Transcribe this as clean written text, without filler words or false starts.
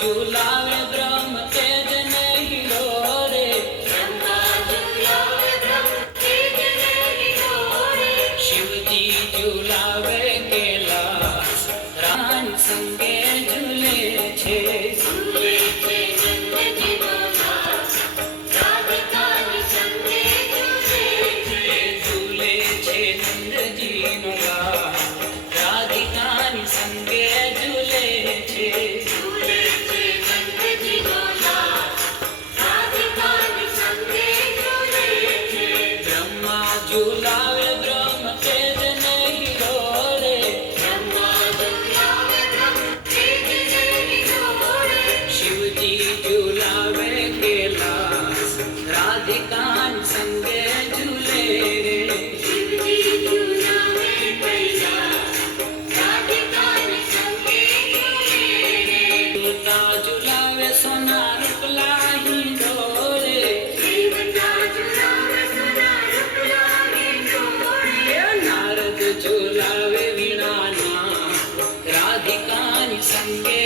झूलावे ब्रह्म तेज नहीं लो रे ब्रह्मा झूलावे ब्रह्म तेज नहीं लो रे शिव जी झूलावे कैलाश रानी संगे झूले छे झूले छे नंदजीनो नाथ राधिकानी संगे झूले छे झूले छे नंदजीनो लाल राधिकानी संगे झूले छे झूले छे नंदजीनो नाथ राधिकानी संगे झूले छे ब्रह्मा झूलावे ब्रह्म तेज नहीं लो रे ब्रह्मा झूलावे ब्रह्म तेज नहीं लो रे शिव जी झूलावे कैलाश राधिकानी संगे झूले रे शिवजी झूलावे कैलाश राधिकानी संगे झूले रे देवता झूलावे सोना रूपला हीरो रे देवता झूलावे सोना रूपला हीरो रे नारद झूलावे वीणा राधिकानी संगे